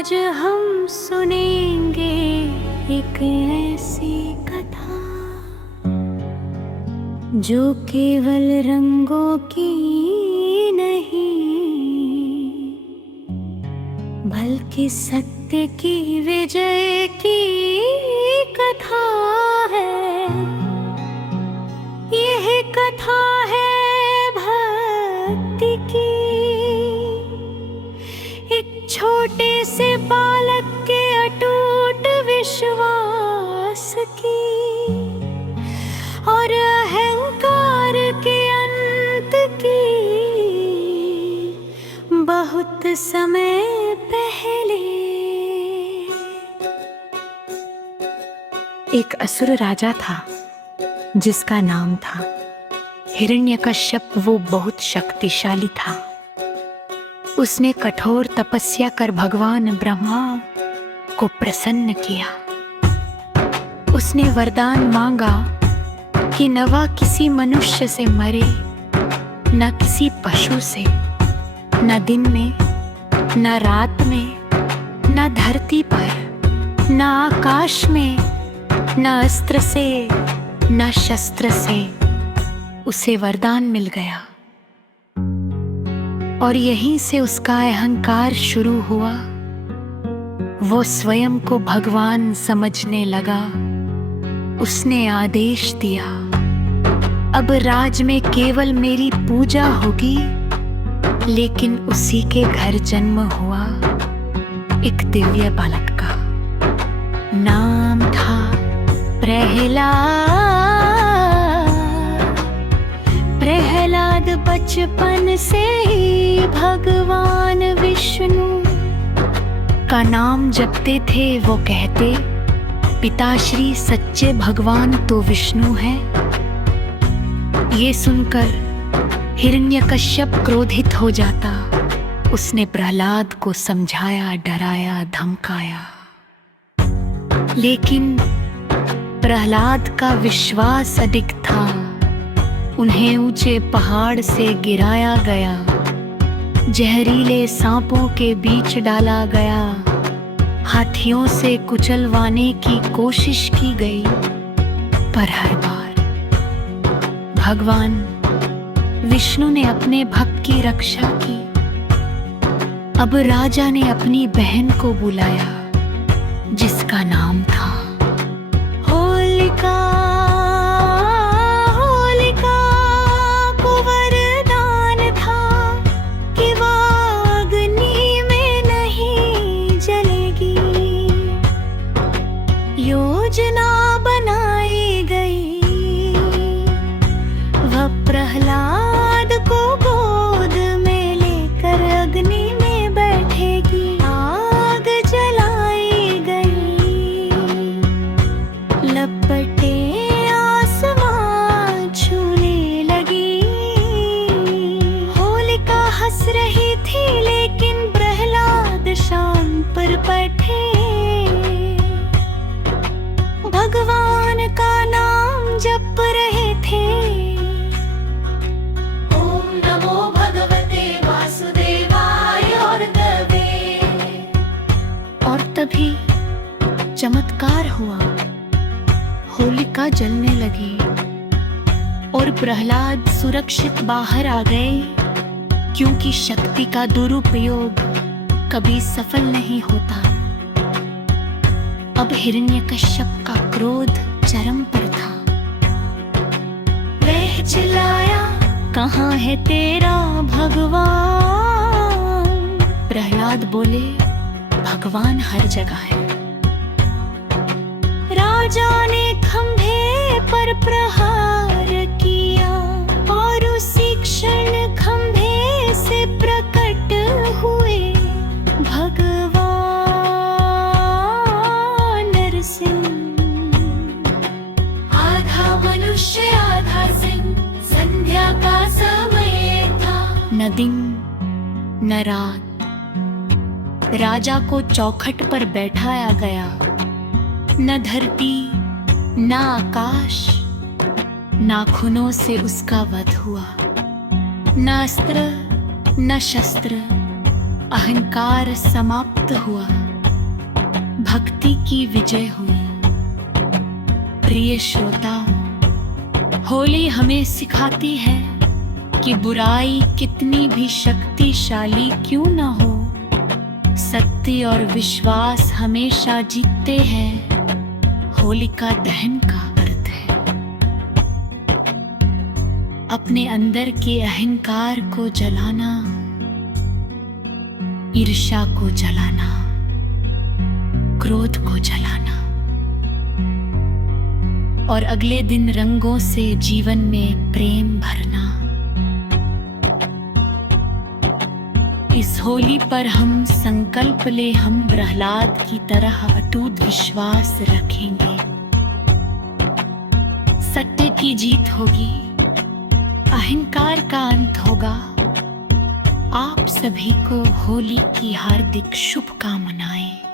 आज हम सुनेंगे एक ऐसी कथा जो केवल रंगों की नहीं बल्कि सत्य की विजय की कथा है। यह कथा है भक्ति की, एक छोटे से बालक के अटूट विश्वास की और अहंकार के अंत की। बहुत समय पहले एक असुर राजा था जिसका नाम था हिरण्यकश्यप। वो बहुत शक्तिशाली था। उसने कठोर तपस्या कर भगवान ब्रह्मा को प्रसन्न किया। उसने वरदान मांगा कि न वह किसी मनुष्य से मरे, न किसी पशु से, न दिन में, न रात में, न धरती पर, न आकाश में, न अस्त्र से, न शस्त्र से। उसे वरदान मिल गया और यहीं से उसका अहंकार शुरू हुआ। वो स्वयं को भगवान समझने लगा। उसने आदेश दिया, अब राज में केवल मेरी पूजा होगी। लेकिन उसी के घर जन्म हुआ एक दिव्य बालक का। नाम था प्रहलाद। प्रहलाद बचपन से ही भगवान विष्णु का नाम जपते थे। वो कहते, पिताश्री सच्चे भगवान तो विष्णु हैं। ये सुनकर हिरण्यकश्यप क्रोधित हो जाता। उसने प्रहलाद को समझाया, डराया, धमकाया, लेकिन प्रहलाद का विश्वास अडिग था। उन्हें ऊंचे पहाड़ से गिराया गया, जहरीले सांपों के बीच डाला गया, हाथियों से कुचलवाने की कोशिश की गई। पर हर बार भगवान विष्णु ने अपने भक्त की रक्षा की। अब राजा ने अपनी बहन को बुलाया जिसका नाम था होलिका। होलिका को वरदान था कि वह अग्नि में नहीं जलेगी। योजना बनाई गई, वह प्रहलाद को गोद में लेकर अग्नि में बैठेगी। आग जलाई गई, लपटे आसमान छूने लगी। होलिका हंस रही थी लेकिन प्रहलाद शाम पर बैठे। भगवान का नाम जप रहे थे। और तभी चमत्कार हुआ। होलिका जलने लगी और प्रहलाद सुरक्षित बाहर आ गए, क्योंकि शक्ति का दुरुपयोग कभी सफल नहीं होता। अब हिरण्यकश्यप का क्रोध चरम पर था। वह चिल्लाया, कहाँ है तेरा भगवान? प्रहलाद बोले, भगवान हर जगह है। राजा ने खंभे पर प्रहार किया और उसी क्षण खंभे से प्रकट हुए भगवान नरसिंह। आधा मनुष्य आधा सिंह, संध्या का समय था। न दिन न रात राजा को चौखट पर बैठाया गया। न धरती न आकाश, नाखूनों से उसका वध हुआ। न अस्त्र न शस्त्र, अहंकार समाप्त हुआ। भक्ति की विजय हुई। प्रिय श्रोताओ, होली हमें सिखाती है कि बुराई कितनी भी शक्तिशाली क्यों न हो, सत्य और विश्वास हमेशा जीतते हैं। होलिका दहन का अर्थ है अपने अंदर के अहंकार को जलाना, ईर्ष्या को जलाना, क्रोध को जलाना और अगले दिन रंगों से जीवन में प्रेम भरना। इस होली पर हम संकल्प ले, हम प्रहलाद की तरह अटूट विश्वास रखेंगे। सत्य की जीत होगी, अहंकार का अंत होगा। आप सभी को होली की हार्दिक शुभकामनाएं।